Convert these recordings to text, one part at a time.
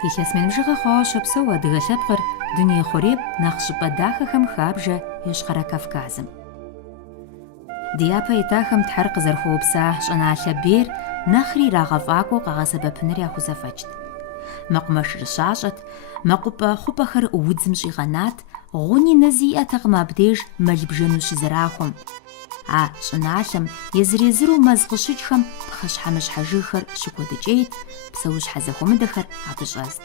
Тилъэсмен бжыгъэ хъуауэ щопсэу адыгэ лъэпкъыр дуней хъурейм нэхъ щӏыпӏэ дахэхэм хабжэ Ищхъэрэ Кавказым. Ди япэ итахэм Тхьэр къызэрыхуэупса щӏыналъэ бейр нэхъри ирагъэфӏакӏуэу къагъэсэбэпыныр яхузэфӏэкӏт. Мэкъумэшыр щащӏэт, мэкъупӏэ хъупӏэхэр удзым щӏигъэнат, гъуни нэ зиӏэтэкъым абдеж мэл бжэну щызэрахуэм. А щӏыналъэм езыр-езыру мэз къыщыкӏхэм пхъэщхьэмыщхьэ жыгхэр щыкуэдыкӏейт, псэущхьэ зэхуэмыдэхэр абы щӏэзт.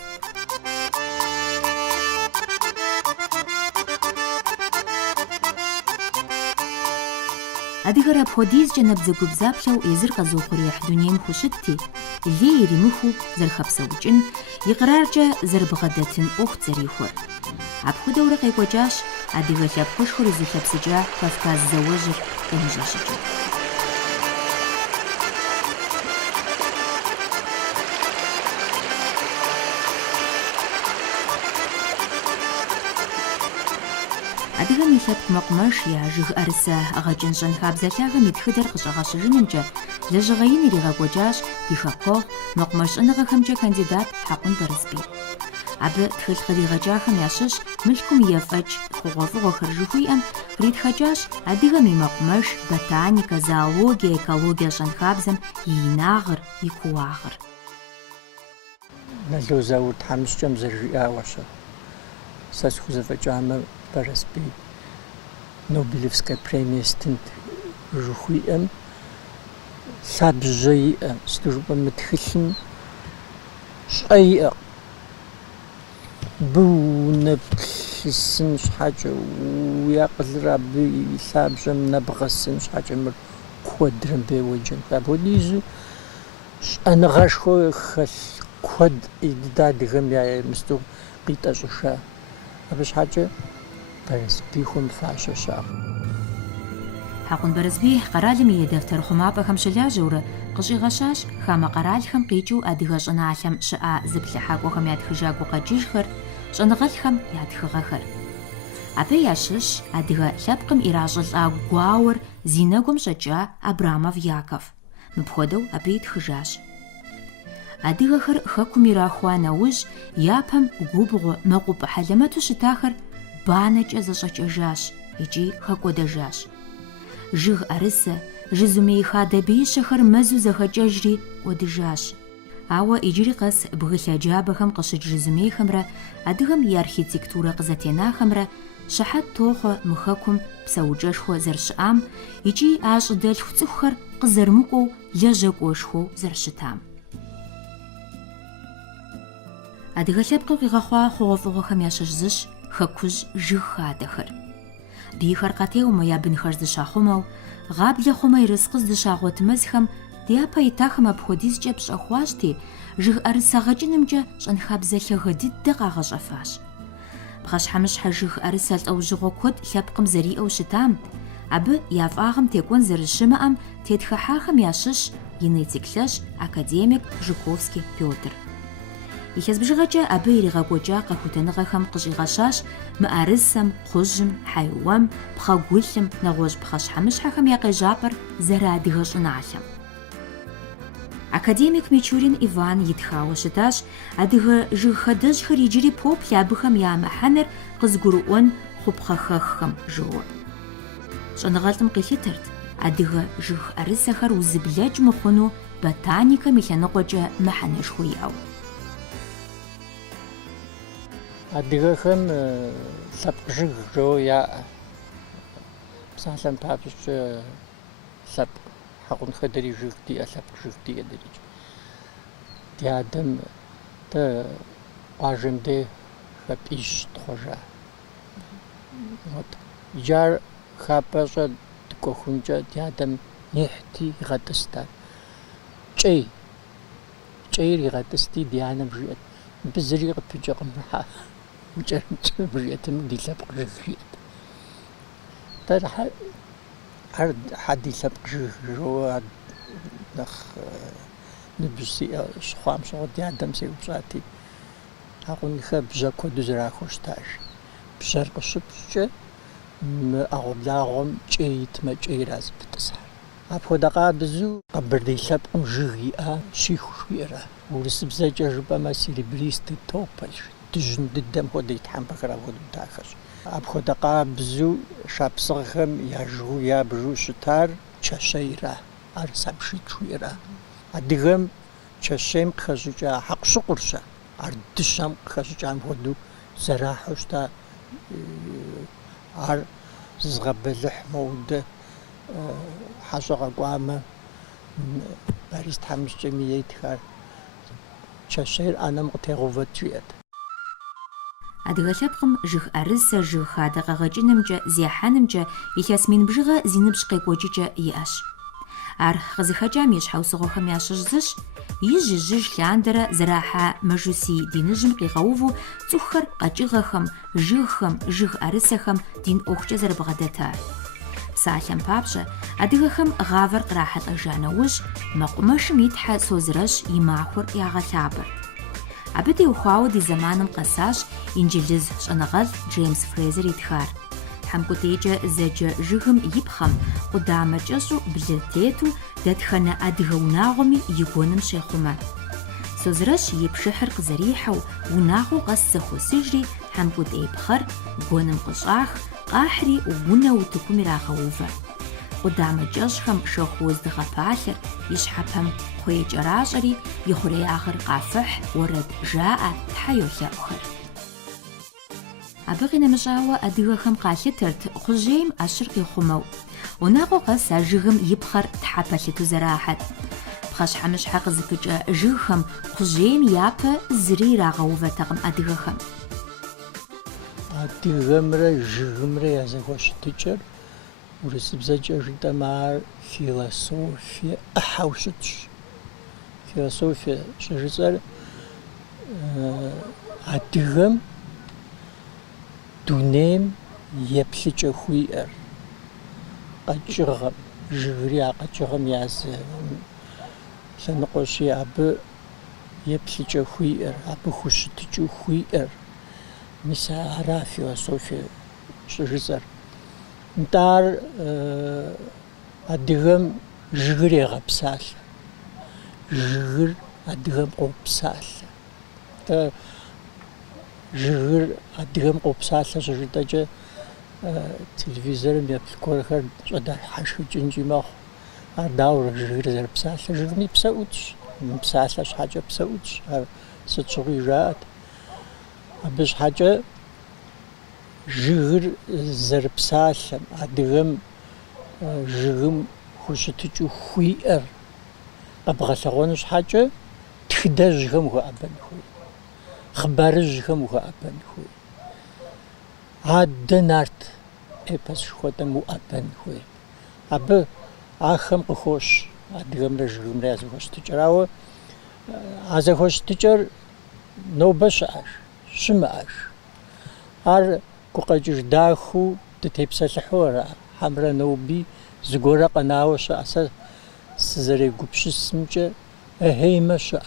Адыгэр апхуэдизкӏэ набдзэгубдзаплъэу езыр къэзыухъуреихь дунейм хущытти, лей иримыхуу зэрыхэпсэукӏын, и къэраркӏэ зэрыбгъэдэтын ӏуэхут зэрихуэр. Апхуэдэурэ къекӏуэкӏащ адыгэ лъэпкъышхуэр изылъэпсыкӏа Кавказ зауэжьыр къемыщӏэщыкӏыу. Адыгэм и лъэпкъ мэкъумэш я жыг ӏэрысэ гъэкӏын щӏэнхабзэ лъагэм и тхыдэр къыщӏэгъэщыжынымкӏэ лэжьыгъеин иригъэкӏуэкӏащ ди Хаккъуэгъу мэкъумэш щӏэныгъэхэмкӏэ кандидат Хьэкъун Бэрыспий. Абы тхылъ къригъэкӏахэм ящыщ мылъкум ефӏэкӏ хъугъуэфӏыгъуэхэр жыхуиӏэм къритхэкӏащ адыгэм и мэкъумэш, ботаникэ, зоологие, экологие щӏэнхабзэм и инагъыр, и кууагъыр. Налоу Заур тхьэмыщкӏэм зэрыжиӏауэщэ. Сэ схузэфӏэкӏамэ Бэрыспий Нобелевская премия стынт жыхуиӏэм лъабжьэ иӏэ, сыт мы тхылъым щӏэ иӏэ. Быу нэплъысын щхьэкӏэ уи акъылыр абы и лъабжьэм нэбгъэсын щхьэкӏэ мыр куэдрэ беуэджэн хуей. Апхуэдизу щӏэныгъэшхуэ хэлъ куэд дыдэ адыгэм ямысту къитӏэщӏыша. Абы щхьэкӏэ Бэрыспий хуэмыфащэ щыӏэкъым. Хьэкъун Бэрыспий къэралым и дэфтэр хъумапӏэхэм щылажьэурэ къыщӏигъэщащ хамэ къэралхэм къикӏыу адыгэ щӏыналъэм щыӏа зыплъыхьакӏуэхэм ятхыжа гукъэкӏыжхэр, щӏэныгъэлӏхэм я тхыгъэхэр. Абы ящыщ адыгэ лъэпкъым иращӏылӏа гуауэр зи нэгум щӏэкӏа Абрамов Яков. Мыпхуэдэу абы итхыжащ. Адыгэхэр хэкум ирахуа нэужь япэм губгъуэ, мэкъупӏэ хьэлэмэту щытахэр банэкӏэ зэщӏэкӏэжащ икӏи хэкӏуэдэжащ. Жыг ӏэрысэ, жызумей хадэбищэхэр мэзу зэхэкӏэжри ӏуэдыжащ. Ауэ иджыри къэс бгы лъэджабэхэм къыщыкӏ жызумейхэмрэ адыгэм и архитектурэ къызэтенахэмрэ щыхьэт тохъуэ мы хэкум псэукӏэшхуэ зэрыщыӏам икӏи а щӏыдэлъху цӏыхухэр къызэрымыкӏуэу лэжьэкӏуэшхуэу зэрыщытам. Адыгэ лъэпкъым къигъэхъуа хъугъуэфӏыгъуэхэм ящыщ зыщ хэкужь жыг хадэхэр. Бийхэр къатеумэ я бынхэр здыщахъумэу, гъаблэ хъумэ ерыскъы здыщагъуэт мэзхэм ди япэ итахэм апхуэдизкӏэ пщӏэхуащти, жыг ӏэрысэ гъэкӏынымкӏэ щӏэнхабзэ лъэгэ дыдэ къагъэщӏэфащ. Пхъэщхьэмыщхьэ жыг ӏэрысэ лӏэужьыгъуэ куэд лъэпкъым зэриӏэу щытам, абы я фӏагъым текӏуэн зэрыщымыӏэм тетхыхьахэм ящыщ и ней-циклъэщ академик Жуковский Пётр. Илъэс бжыгъэкӏэ абы иригъэкӏуэкӏа къэхутэныгъэхэм къыщӏигъэщащ мыӏэрысэм, кхъужьым, хьэуэм, пхъэгулъым, нэгъуэщӏ пхъэщхьэмыщхьэхэм я къежьапӏэр зэрыадыгэ щӏыналъэм. Академик Мичурин Иван итхауэ щытащ адыгэ жыг хадэжьхэр иджыри поплъ абыхэм я мыхьэнэр къызгурыӏуэн хъупхъэхэххэм жыгъуэ. ЩӀэныгъэлӀым къилъытэрт адыгэ жыг ӏэрысэхэр узыблэкӏ мыхъуну ботаникэм и лъэныкъуэкӏэ мыхьэнэшхуэ иӏэу. Адыгэхэм лъэпкъ жыг жоуэ яӏэ. Псалъэм папщӏыкӏэ лъэпкъ Хьэкъун хэдэри жыг диӏэ, лъэпкъ жыг диӏэ дэрикӏ. Ди адэм дэ къуажэм де хэпӏищ тхъуэжа. Иджы ар хапӏэщӏэ дыкӏуэхункӏэ ди адэм ихьти игъэтӏыстат. Кӏейр игъэтӏысти ди анэм жиӏэт мыбы зыри къыпыкӏэкъым укӏэрымыкӏэ жиӏэтымэ ди лъэпкъ жыг жиӏэт. Ар хьэ ди лъэпкъ жыг жоуэ нэхъ ныбжь сиӏэ щыхъуам щыгъуэ ди адэм сеупщӏати, Хьэкъунхэ бжьэ куэду зэрахуэу щытащ. Бжьэр къыщыпщӏкӏэ мы ӏэгъуэблагъуэм кӏей итмэ кӏейра зыпытӏысхьэр. апхуэдэ къабзу Къэбэрдей лъэпкъым жыг иӏа щиху жиӏэрэ. Урысыбзэкӏэ жыпӏэмэ серебристый тополь, дыжьын дыдэм хуэдэ и тхьэмпэхэр апхуэдэу дахэщ. Апхуэдэ къабзу шапсыгъхэм яжыгъу ябжу щытар чэщейрэ, ар сабшит жиӏэрэ. Адыгэм чэщейм къыхэщӏыкӏа хьэкъущыкъурщэ, ар дыщэм къыхэщӏыкӏам хуэдэу зэрахьэу щыта. Ар зызгъэбэлыхь моудэ хьэщӏэ къэкӏуамэ Борис Тхьэмыщкӏэми етхар чэщейр ӏэнэм къытегъэувэт жиӏэт. Адыгэ лъэпкъым жыг ӏэрысэ, жыг хадэ къэгъэкӏынымкӏэ, зехьэнымкӏэ, илъэс мин бжыгъэ зи ныбжь къекӏуэкӏыкӏэ иӏэщ. Ар къызыхэкӏам и щхьэусыгъуэхэм ящыщ зыщ, ижь лъандэрэ зэрахьа мэжусий ди ныжьым къигъэуву цӏыхухэр къэкӏыгъэхэм, жыгхэм, жыг ӏэрысэхэм дин ӏуэхукӏэ зэрыбгъэдэтар. Псалъэм папщӏэ, адыгэхэм гъавэр кърахьэлӏэжа нэужь, мэкъумэшым итхьэ Созэрэщ и махуэр ягъэлъабэр. Абы теухуауэ ди зэманым къэсащ инджылыз щӏэныгъэлӏ Джеймс Фрейзер итхар. Тхьэмкӏутӏейкӏэ зэджэ жыгым и пхъэм къудамэ кӏэщӏу блы тету дэтхэнэ адыгэ унагъуэми и гуэным щехъумэ. Созэрэщ и пшыхьыр къызэрихьэу, унагъуэу къэс зэхуосыжри, тхьэмкӏутӏей пхъэр гуэным къыщӏах, къахьри унэ утыкум ирагъэувэ. Къудамэ кӏэщӏхэм шэху уэздыгъэпалъэр, и щхьэпэм кхъуей кӏэращӏэри, и хъуреягъыр къафыхь, уэрэд жаӏэ, тхьэ йолъэӏухэр. Абы къинэмыщӏауэ адыгэхэм къалъытэрт кхъужьейм ӏэщыр къихъумэу. Унагъуэ къэс а жыгым и пхъэр тхьэ пэлъыту зэрахьэт. Пхъэщхьэмыщхьэ къызыпыкӏэ жыгхэм, кхъужьейм япэ зыри ирагъэувэтэкъым адыгэхэм. Адыгэмрэ жыгымрэ я зэхуэщытыкӏэр урысыбзэкӏэ жытӏэмэ ар философие ӏыхьэу щытщ. Философие щыжыцӏэр адыгэм дунейм еплъыкӏэ хуиӏэр, къэкӏыгъэм, жыгри а къэкӏыгъэм язэ лъэныкъуэщи, абы еплъыкӏэ хуиӏэр, абы хущытыкӏыу хуиӏэр. Мис ара философие щыжыцӏэр. НтӀэ ар адыгэм жыгыр егъэпсалъэ, жыгыр адыгэм къопсалъэ. Жыгыр адыгэм къопсалъэ щыжытӏэкӏэ телевизорым еплъ гуэрхэр щӏэдахьэшхыкӏынкӏи мэхъу. Ар дауэрэ жыгыр зэрыпсалъэр? Жыгми псэӏутщ, псалъэ щхьэкӏэ псэӏутщ. Ар сыт щыгъуи жаӏэт. Абы щхьэкӏэ жыгыр зэрыпсалъэм, адыгэм жыгым хущытыкӏыу хуиӏэр къэбгъэлъэгъуэну щхьэкӏэ тхыдэжьхэм хуэӏэбэн хуей, хъыбарыжьхэм хуэӏэбэн хуей, адэ нарт эпос жыхуэтӏэм уӏэбэн хуей. Абы ахэм къыхощ адыгэмрэ жыгымрэ я зэхуэщытыкӏэр. Ауэ а зэхуэщытыкӏэр нобэ щыӏэж, щымыӏэж. Ар гукъэкӏыж дахыу дытепсэлъыхьу ара. Хьэмрэ ноби зыгуэрэ къэнауэ щыӏэ. Сэ сызэрегупсысымкӏэ ӏеймэ щыӏэ.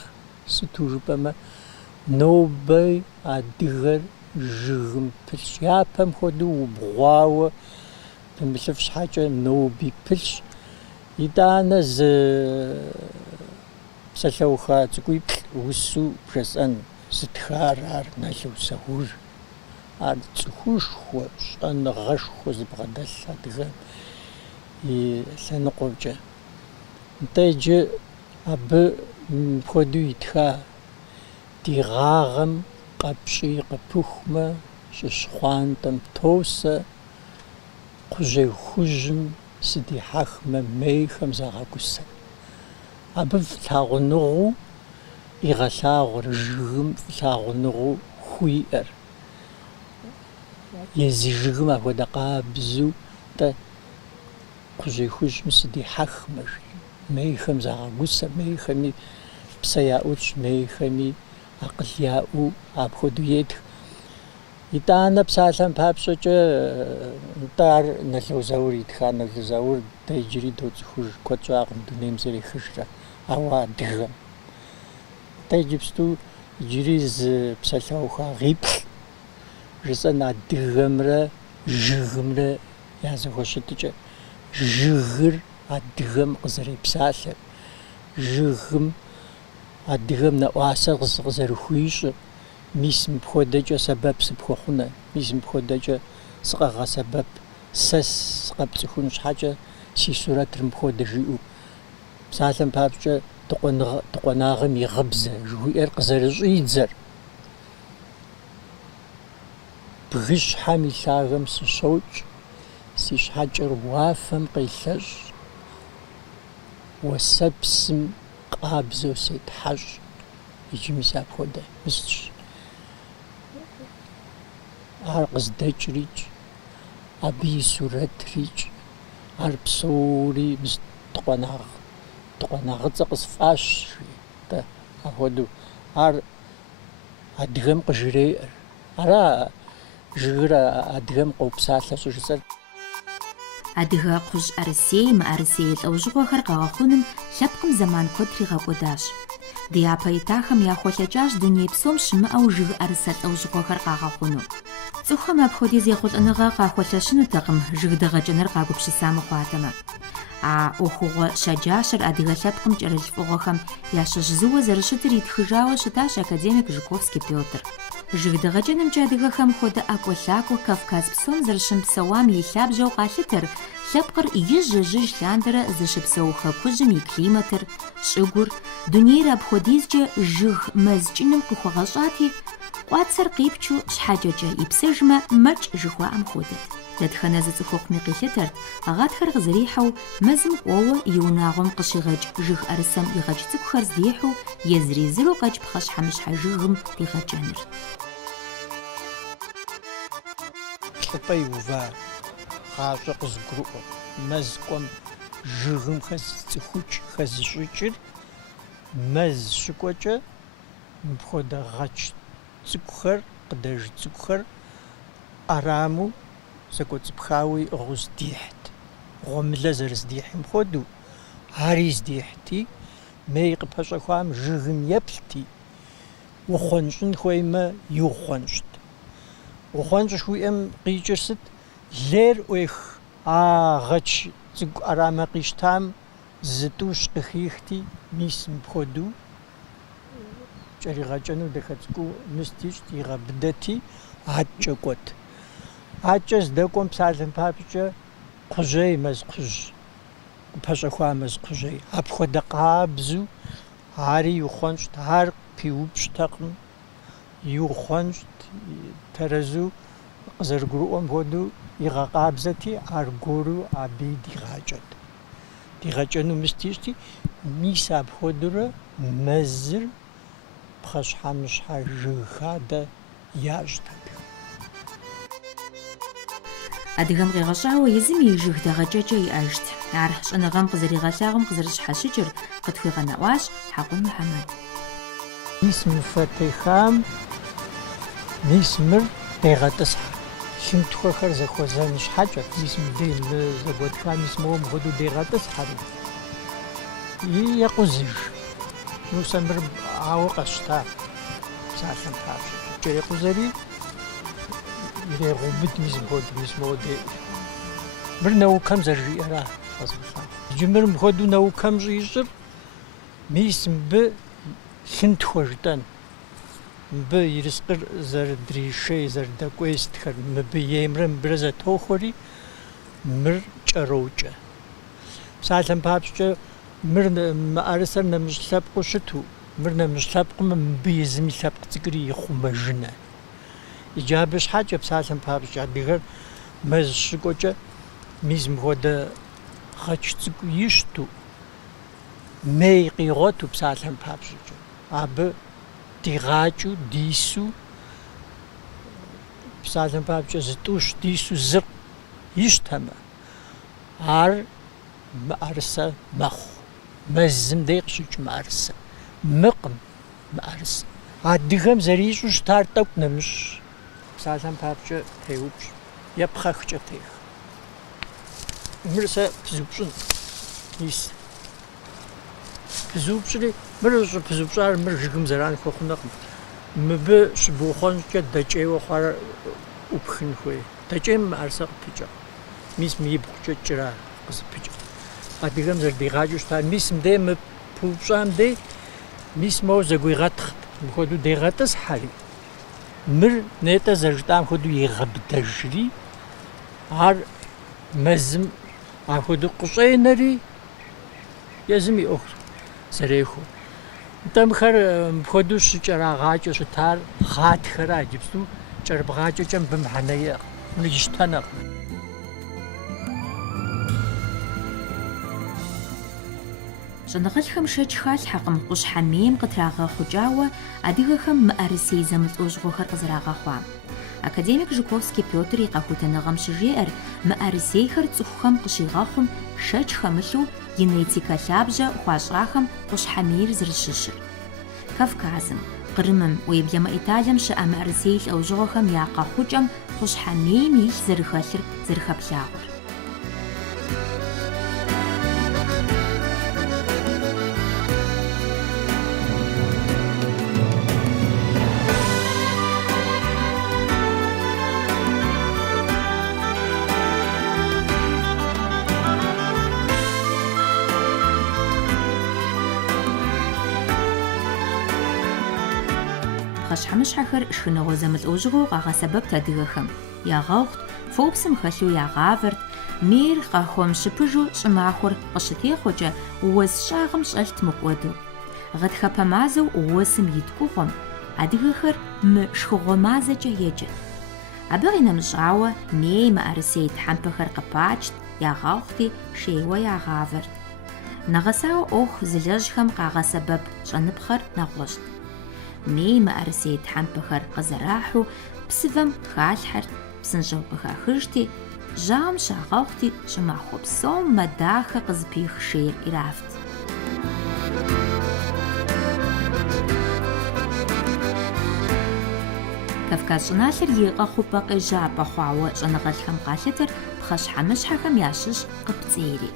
Сыту жыпӏэмэ, нобэ адыгэр жыгым пылъщ. Япэм хуэдэу убгъуауэ пымылъыф щхьэкӏэ ноби пылъщ. ИтӀанэ зы псалъэуха цӏыкӏуиплӏ усу бжесӏэн зытхар ар налъэусэгъур. Ар цӏыхушхуэ, щӏэныгъэшхуэ зыбгъэдэлъ адыгэм и лъэныкъуэкӏэ. НтӀэ иджы абы хуэдэу итха. Ди гъагъэм къэпщӏи къыпыхумэ, щыщхъуантӏэм тосэ, кхъужьей хужьым сыдихьэхмэ, мейхэм загъэгусэ. Абы флъагъуныгъэу къигъэлъагъуэр, жыгым флъагъуныгъэу хуиӏэр. Езы жыгым апхуэдэ къабзу тӏэ кхъужьей хужьым сыдихьэхмэ, мейхэм загъэгусэ, мейхэми псэ яӏутщ, мейхэми акъыл яӏэу апхуэдэу етх. ИтӀанэ псалъэм папщӏэкӏэ нтӏэ ар налъэузаур итха. Налъэузаур дэ иджыри доцӏыхуж, куэд щӏакъым дунейм зэрехыжрэ, ауэ адыгэм. НтӀэ иджыпсту иджыри зы псалъэухагъиплӏ жысӏэн адыгэмрэ жыгымрэ я зэхуэщытыкӏэр. Жыгыр адыгэм къызэрепсалъэр, жыгым адыгэм нэӏуасэр къызэрыхуищӏыр, мис мыпхуэдэкӏэ сэбэп сыпхуэхъунэ, мис мыпхуэдэкӏэ сыкъэгъэсэбэп, сэ сыкъэпцӏыхун щхьэкӏэ си сурэтыр мыпхуэдэ жиӏэу. Псалъэм папщӏэ дыкъуэнагъым и гъыбзэ жыхуиӏэр къызэрыщӏидзэр. Бгыщхьэм и лъагэм сыщокӏ, си щхьэкӏэр уафэм къелъэщӏ, уэсэпсым къабзэу сетхьэщӏ. Иджы мис апхуэдэ мыщӏщ. Ар къыздэкӏрикӏ, абы и сурэтрикӏ, ар псори мис тыкъуэнагъыцӏэ къысфӏащ, жиӏэ. Апхуэдэу ар адыгэм къыжреӏэр. Ара жыгыр адыгэм къопсалъэ щӏыжысӏэр. Адыгэ кхъужь ӏэрысей, мыӏэрысей лӏэужьыгъуэхэр къэгъэхъуным лъэпкъым зэман куэд тригъэкӏуэдащ. Ди япэ итахэм яхуэлъэкӏащ дуней псом щымыӏэу жыг ӏэрысэ лӏэужьыгъуэхэр къагъэхъуну. Цӏыхухэм апхуэдиз ехъулӏэныгъэ къахуэлъэщынутэкъым жыг дэгъэкӏыныр къагупшыса мыхъуатэмэ. А ӏуэхугъуэ щэджащэр адыгэ лъэпкъым кӏэрылъ-фӏыгъуэхэм ящыжьзыуэ зэрыщытыр итхыжауэ щытащ академик Жуковский Пётр. Жыг дэгъэкӏынымкӏэ адыгэхэм хуэдэ ӏэкӏуэлъакӏуэ Кавказ псом зэрыщымыпсэуам и лъабжьэу къалъытэр лъэпкъыр ижь-жыжь лъандэрэ зыщыпсэу хэкужьым и климатыр, щӏыгур, дунейр апхуэдизкӏэ жыг мэз кӏыным къыхуэгъэщӏати, къуацэр къипчу щхьэкӏэкӏэ ипсыжмэ, мэкӏ жыхуаӏэм хуэдэт. Дэтхэнэ зы цӏыхухъуми къилъытэрт, гъатхэр къызэрихьэу мэзым кӏуэуэ и унагъуэм къыщигъэкӏ жыг ӏэрысэм игъэкӏ цӏыкӏухэр здехьу езыр-езыру къэкӏ пхъэщхьэмыщхьэ жыгым къигъэкӏэныр. Лӏыпӏэ иува, гъащӏэ къызгурыӏуэ, мэз кӏуэм жыгым хэс цӏыхукӏ хэзыщӏыкӏыр, мэз щыкӏуэкӏэ мыпхуэдэ гъэкӏ цӏыкӏухэр, къыдэж цӏыкӏухэр ӏэраму зэкӏуэцӏыпхауэ иӏыгъыу здихьт. Гъуэмылэ зэрыздихьым хуэдэу ари здихьти, мей къыпэщӏэхуам жыгым еплъти, ухъуэнщӏын хуеймэ, иухъуэнщӏт. Ухъуэнщӏ жыхуиӏэм къикӏыр сыт? Лейр ӏуех, а гъэч цӏыкӏу ӏэрамэ къищтам зы тӏущ къыхихти, мис мыпхуэдэу кӏэригъэкӏэну дахэ цӏыкӏуу мыстищ, игъэбыдэти, ӏакӏэ кӏуэт. ӏакӏэ здэкӏуэм псалъэм папщӏэ кхъужьей, мэз кхъужь, пэщӏэхуа мэз кхъужьей. Апхуэдэ къабзу ари иухъуэнщӏт, ар пиупщӏтэкъым, иухъуэнщӏт, тэрэзу къызэрыгурыӏуэм хуэдэу игъэкъабзэти, аргуэру абы дигъакӏэт. Дигъэкӏэну мыстищти, мис апхуэдэурэ мэзыр пхъэщхьэмыщхьэ жыг хадэ ящӏт абы. Адыгэм къигъэщӏауэ езым и жыг дэгъэкӏэкӏэ иӏэжт. Ар щӏэныгъэм къызэригъэлъагъум къызэрыщхьэщыкӏыр къытхуигъэнэӏуащ Хьэкъун Мухьэмэд. Мис мыфэтехам мис мыр дегъэтӏысхьэ. Лъынтхуэхэр зэхуэзэн щхьэкӏэ, мис мыдей зэгуэтхам мис мыгъуэм хуэдэу дегъэтӏысхьэри. Екъузыж. Сэ мыр ауэ къэсщта псалъэм папщӏэ. Екъузэри ирегъубыд мис мыхуэду, мис мыгъуэу деӏур. Мыр наукэм зэрыжиӏэра къэзмыхъуам. Иджы мыр мыхуэдэу наукэм щӏищӏыр, мис мыбы лъынтхуэ жытӏэн. Мыбы ерыскъыр зэрыдришей, зэрыдэкӏуей стхэр, мыбы емрэ мыбырэ зэтохуэри, мыр кӏэрокӏэ. Псалъэм папщӏэ мыр мыӏэрысэр нэмыщӏ лъэпкъыу щыту, мыр нэмыщӏ лъэпкъымэ, мыбы езым и лъэпкъ цӏыкӏури ихъумэжынэ. Иджы абы щхьэкӏэ псалъэм папщӏэ адыгэр мэз щыкӏуэкӏэ мис мыхуэдэ гъэч цӏыкӏу ищту, мей къигъуэту псалъэм папщӏэкӏэ. Абы дигъакӏыу, дису, псалъэм папщӏэ зы тӏущ дису зыр ищтэмэ, ар мыӏэрысэ мэхъу. Мэзым дей къыщыкӏ мыӏэрысэ. Мыкъым мыӏэрысэ. Адыгэм зэрищӏу щытар тӏэкӏу нэмыщӏ. Псалъэм папщӏэ теупщӏ, епхъэхкӏэ тех. Мыр сэ пызупщӏын ис. Пызупщӏри, мыр пызупщӏар мыр жыгым зэран хуэхъунэкъым. Мыбы щыбухъуэн щӏыкӏэ дэкӏейуэ хъуарэ ӏупхын хуей. Дэкӏейм мыӏэрысэ къыпыкӏэ. Мис мы ибгъукӏэ кӏыра къызыпыкӏэ. адыгэм зэрыдигъакӀэу щыта мис мыдей мы пыупщӀам дей мис моуэ зэгуигъэтхът, мыхуэдэу дегъэтӀысхьэри. Мыр нетӀэ зэрыжытӀам хуэдэу егъэбыдэжри, ар мэзым апхуэдэу къыщӀенэри езым и Ӏуэху зэрехуэ. НтӀэмхэр мыпхуэдэу щыкӀэрагъакӀэу щытар гъатхэра, иджыпсту кӀэрыбгъакӀэкӀэ мыбы мыхьэнэ иӀэкъым, мыр ищтэнэкъым. Щӏэныгъэлӏхэм шэч халъхьэкъым къущхьэмейм къытрагъэхъукӏауэ адыгэхэм мыӏэрысей зэмылӏэужьыгъуэхэр къызэрагъэхъуам. Академик Жуковский Пётр и къэхутэныгъэм щыжеӏэр, мыӏэрысейхэр цӏыхухэм къыщигъэхъум шэч хэмылъу генетикэ лъабжьэ хуащӏахэм къущхьэмейр зэрыщыщыр. Кавказым, Кърымым, уеблэмэ Италием щыӏэ мыӏэрысей лӏэужьыгъуэхэм я къэхъукӏэм къущхьэмейм илъ зэрыхэлъыр зэрыхэплъагъуэр. Пхъэщхьэмыщхьэхэр шхыныгъуэ зэмылӏэужьыгъуэу къагъэсэбэпт адыгэхэм. Ягъэгъут, фопсым хэлъу ягъавэрт, мейр къахуэмыщыпыжу щӏымахуэр къыщытехъуэкӏэ уэс щӏагъым щӏэлът мыкӏуэду. Гъатхэпэ мазэу уэсым ит ӏугъуэм адыгэхэр мы шхыгъуэ мазэкӏэ еджэт. Абы къинэмыщӏауэ мей мыӏэрысей тхьэмпэхэр къыпачт, ягъэгъути, шейуэ ягъавэрт. Нэгъэсауэ ӏуэху зылэжьхэм къагъэсэбэп щӏэныпхъэр нэгъуэщӏт. Мей мыӏэрысей тхьэмпэхэр къызэрахьу псывэм халъхьэрт, псынщӏэу къыхахыжти, жьауэм щагъэгъути, щӏымахуэ псом мэдахэ къызыпих шейр ирафт. Кавказ щӏыналъэр и къэхъупӏэ къежьапӏэ хъуауэ щӏэныгъэлӏхэм къалъытэр пхъэщхьэмыщхьэхэм ящыщ къыпцӏейри.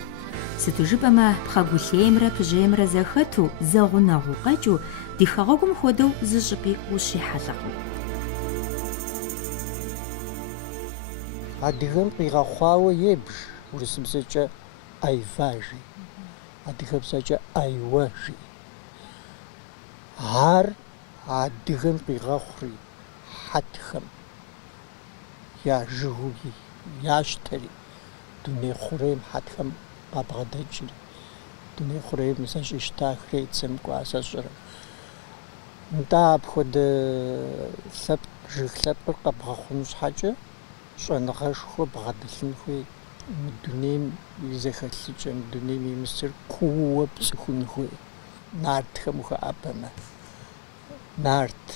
Сыту жыпӏэмэ, пхъэгулъеймрэ пыжьеймрэ зэхэту, зэгъунэгъуу къэкӏыу, ди хэгъуэгум хуэдэу зы щӏыпӏи ущрихьэлӏэкъым. Адыгэм къигъэхъуауэ ебж урысыбзэкӏэ айва жи, адыгэбзэкӏэ айуэ жи. Ар адыгэм къигъэхъури хьэтхэм я жыгыу ящтэри, дуней хъурейм хьэтхэм къабгъэдэкӏри, дуней хъурейм зэщӏищта хрейцем кӏуа зэщӏырэ. НтӀэ апхуэдэ лъэпкъ, жыг лъэпкъыр къэбгъэхъуну щхьэкӏэ щӏэныгъэшхуэ бгъэдылъын хуей, мы дунейм и зэхэлъыкӏэ, мы дунейм и мысыр куууэ пцӏыхун хуей. Нартхэм ухуэӏэбэмэ. Нарт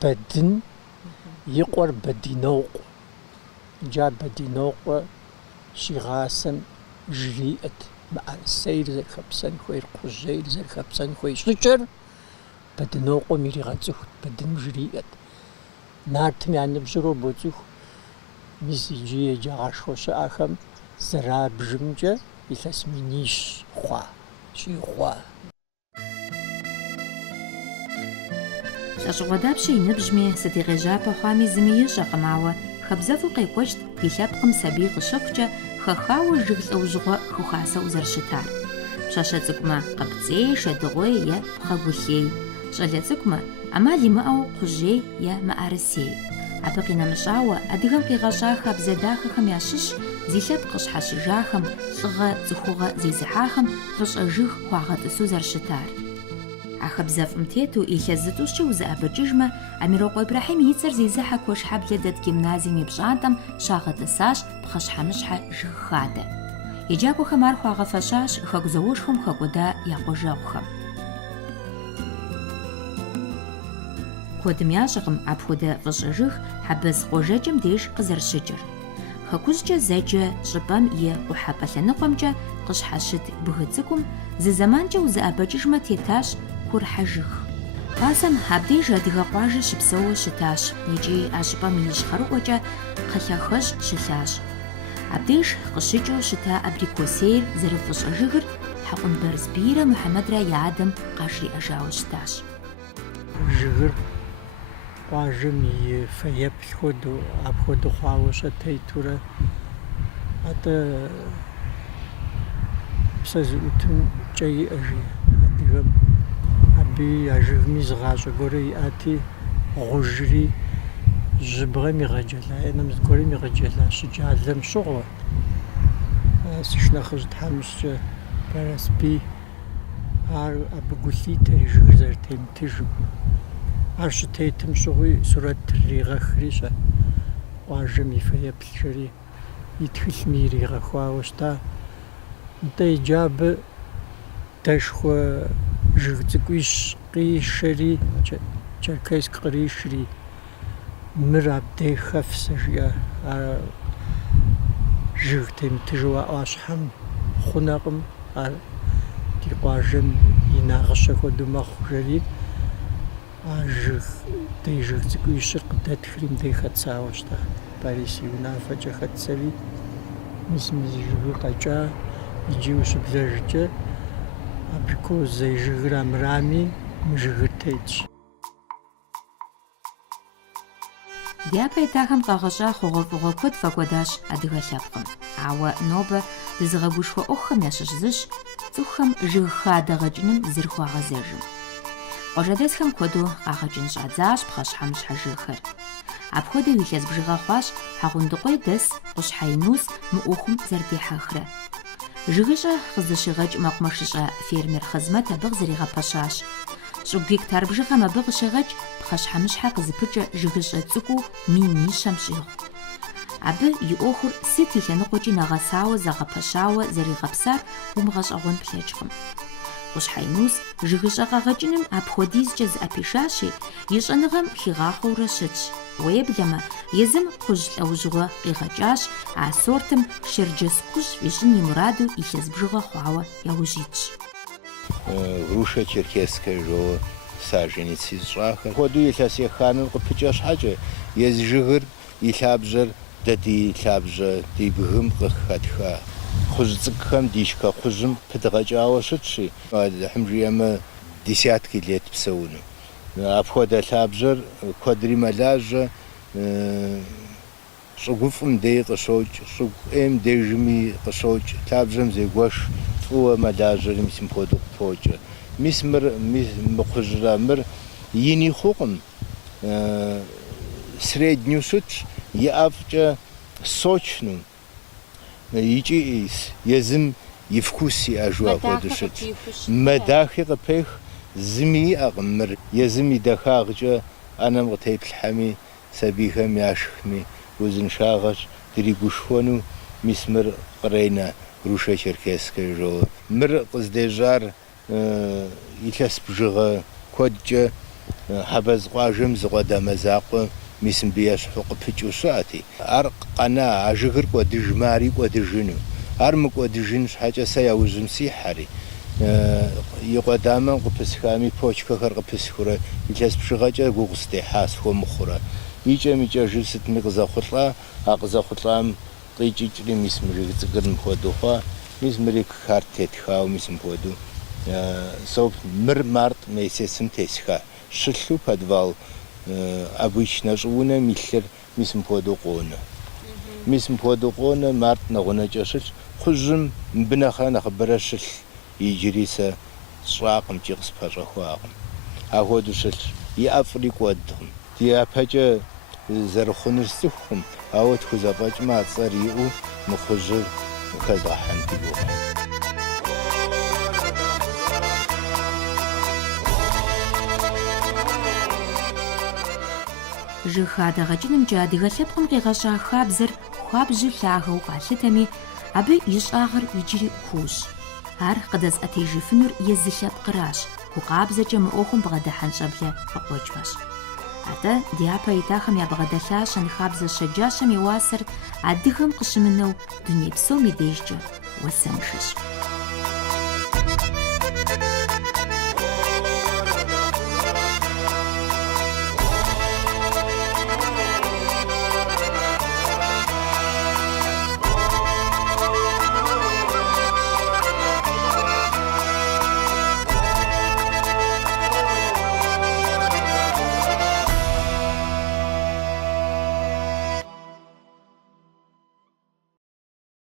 бэдын и къуэр Бэдинокъуэ. Иджы ар Бэдинокъуэ щигъасэм жриӏэт. Мыӏэрысейр зэрыхэпсэн хуейр, кхъужьейр зэрыхэпсэн хуей щӏыкӏэр Бэдинокъуэм иригъэцӏыхут, бэдыным жриӏэт. Нартым я ныбжьырэу боцӏыху, мис иджы еджагъашхуэ щыӏэхэм зэрабжымкӏэ илъэс минищ хъуа, щихъуа. ЛӀэщӀыгъуэ дапщэ и ныбжьми, сытегъэжьапэ хъуами зыми ищӀэкъым, ауэ хэбзэфӀу къекӀуэкӀт ди лъэпкъым сабий къыщыхъукӀэ хэхауэ жыг лӀэужьыгъуэ хыхуасэу зэрыщытар. Пщащэ цӀыкӀумэ къыпцӀей, шэдыгъуей е пхъэгулъей. ЩӀалэ цӀыкӀумэ Ӏэмал имыӀэу кхъужьей е мыӀэрысей. Абы къинэмыщӀауэ адыгэм къигъэщӀа хабзэ дахэхэм ящыщ зи лъэпкъ къыщхьэщыжахэм, лӀыгъэ цӀыхугъэ зезыхьахэм фӀыщӀэ жыг хуагъэтӀысу зэрыщытар. А хабзэфӀым тету илъэс зытӀущкӀэ узыӀэбэкӀыжмэ, Амирокъуэ Ибрэхьим и цӀэр зезыхьэ Куэшхьэблэ дэт гимназием и пщӀантӀэм щагъэтӀысащ пхъэщхьэмыщхьэ жыг хадэ. ЕджакӀуэхэм ар хуагъэфэщащ хэку зауэшхуэм хэкӀуэда я къуажэгъухэм. Куэдым ящӀыркъым апхуэдэ фӀыщӀэ жыг хьэбэз къуажэкӀым деж къызэрыщыкӀыр. Хэкужькӏэ зэджэ щӏыпӏэм и къухьэпӏэ лъэныкъуэмкӏэ къыщхьэщыт бгы цӏыкӏум зы зэманкӏэ узыӏэбэкӏыжмэ тетащ курхьэ жыг. Пасэм абдеж адыгэ къуажэ щыпсэууэ щытащ икӏи а щӏыпӏэм и ищхъэрыӏуэкӏэ кхъылъэхэщӏ щылъащ. Абдеж къыщыкӏыу щыта абрикосейр зэрыфӏыщӏэ жыгыр Хьэкъун Бэрзбийрэ Мухьэмэдрэ я адэм къажриӏэжауэ щытащ. Жыгыр къуажэм и фэеплъ хуэдэу, апхуэдэу хъуауэ щытетурэ, атӏэ псэ зыӀутым кӀэ иӀэжи адыгэм. Абы я жыгми зыгъащӀэ гуэрэ иӀати, гъужри жьыбгъэм игъэджэла, Ӏэнэм зыгуэрым игъэджэла щыджалэм щыгъуэ. Сышынэхъыжь тхьэмыщкӀэ Бэрысбий ар абы гу лъитэри жыгыр зэрытемытыжым. Ар щытетым щыгъуи сурэтыр иригъэхри къуажэм и фэеплъхэри и тхылъми иригъэхуауэ щыта. НтӀэ иджабы дэшхуэ жыг цӀыкӀуищ къишэри, Черкесск къришри, мыр абдей хэф сэ жиӀэ. Ар жыг темытыжу а Ӏуащхьэм хъунэкъым, ар ди къуажэм и нагъыщэ хуэдэу мэхъу жери, а дей жыг цӀыкӀуищыр къыдэтхри мыбдеж хэцауэ щыта. Пари си унафэкӀэ хэцэри, мисым и жыгыр къэкӀа, иджы ущыблэжкӀэ, абы зей жыгыр амырами, мы жыгыр тетщ. Дяпэ итахэм къэгъэщӀа хъугъуэфӀыгъуэ куэд фӀэкӀуэдащ адыгэ лъэпкъым. Ауэ нобэ дызыгъэгушхуэ Ӏуэхухэм ящыщ зыщ цӀыхухэм жыг хадэ гъэкӀыным зыр хуагъэзэжым. Къуажэдэсхэм куэду къагъэкӀын щӀадзащ пхъэщхьэмыщхьэ жыгхэр. Апхуэдэу илъэс бжыгъэ хъуащ Хьэгъундыкъуей дэс Къущхьэ-Инус мы Ӏуэхум зэрыдехьэхрэ. Жыгыщӏэ къызыщигъэкӏ мэкъумэшыщӏэ фермер Хъызмэт абы къызэригъэпэщащ. ЩӀыгу гектар бжыгъэм абы къыщегъэкӏ пхъэщхьэмыщхьэ къызыпыкӏэ жыгыщӏэ цӏыкӏуу мин-мищэм щӏигъу. Абы и ӏуэхур сыт и лъэныкъуэкӏи нэгъэсауэ зэгъэпэщауэ зэригъэпсар умыгъэщӏэгъуэн плъэкӏкъым. Къущхьэ-Инус жыгыщӏэ къэгъэкӏыным апхуэдизкӏэ зыӏэпишащи, и щӏэныгъэм хигъахъуэурэ щытщ. Уеблэмэ, езым кхъужь лӏэужьыгъуэ къигъэкӏащ, а сортым шэрджэс кхъужь ищӏын и мураду илъэс бжыгъэ хъуауэ яужьитщ. Груша черкесская жоуэ саженицы щӏахэр. Хуэдэу илъэс еханэр къыпыкӏэ щхьэкӏэ, ез жыгыр и лъабжьэр дэ ди лъабжьэ ди бгым къыхэтха кхъужь цӏыкӏухэм дишхэ кхъужьым пыдгъэкӏауэ щытщи, хьым жиӏэмэ десятки лет псэуну. Апхуэдэ лъабжьэр куэдри мэлажьэ, щӏыгуфӏым дей къыщокӏ, щӏыгу ӏейм дежми къыщокӏ, лъабжьэм зегуэш фӏыуэ мэлажьэри мис мыпхуэдэу къыпокӏэ. Мис мыр мы кхъужьрэ мыр ини хъукъым, средню щытщ, и ӏэфӏкӏэ сочну, икӏи езым и вкус иӏэжу апхуэдэу щытщ. Мэдахи къыпех, зыми иӏэкъым мыр. Езым и дахагъкӏэ ӏэнэм къытеплъхьэми, сабийхэм яшхми, узыншагъэщ дригушхуэну, мис мыр къренэ Груша черкесская жоуэ. Мыр къыздежьар илъэс бжыгъэ куэдкӏэ Хьэбэз къуажэм зыкъуэдамэ закъуэ мис мыбы ещхьу къыпыкӏыу щыӏэти. Ар къэна, а жыгыр кӏуэдыжмэ, ари кӏуэдыжыну. Ар мыкӏуэдыжын щхьэкӏэ сэ я ужьым сихьэри. И къуэдамэм къыпысхами, почкэхэр къыпысхурэ, илъэс бжыгъэкӏэ гугъу къыстехьа схуэмыхъурэ. Икӏэм икӏэжыр сытми къызэхъулӏа, а къызэхъулӏам къикӏыкӏри мис мы жыг цӏыкӏур мыпхуэдэу хъуа, мис мыри карт тетхауэ мис мыпхуэдэу. Соп мыр март месяцым тесха. Щылъу подвал обычно щӏыунэм илъыр мис мыпхуэдэу къонэ. Мис мыпхуэдэу къонэ, март нэгъунэкӏэ щылъ. Кхъужьым мыбы нэхърэ нэхъыбэрэ щылъ. Иджыри сэ сщӏакъым, икӏи къыспэщӏэхуакъым. Апхуэдэу щылъ. И ӏэфӏри кӏуэдкъым. Ди япэкӏэ зэрыхъуныр сцӏыхукъым, ауэ тхузэфӏэкӏмэ а цӏэр иӏэу мы кхъужьыр хэзгъэхьэн ди гугъэм. Жыг хадэ гъэкӏынымкӏэ адыгэ лъэпкъым къигъэщӏа хабзэр хуабжьу лъагэу къалъытэми, абы и щӏагъыр иджыри куущ. Ар къыдэзыӏэтежыфынур езы лъэпкъыращ, гукъабзэкӏэ мы ӏуэхум бгъэдыхьэн щӏэблэ къыкъуэкӏмэщ. Атӏэ дяпэ итахэм ябгъэдэлъа щэнхабзэ щэджащэм и уасэр адыгэм къыщымынэу дуней псом и дежкӏэ уасэншэщ.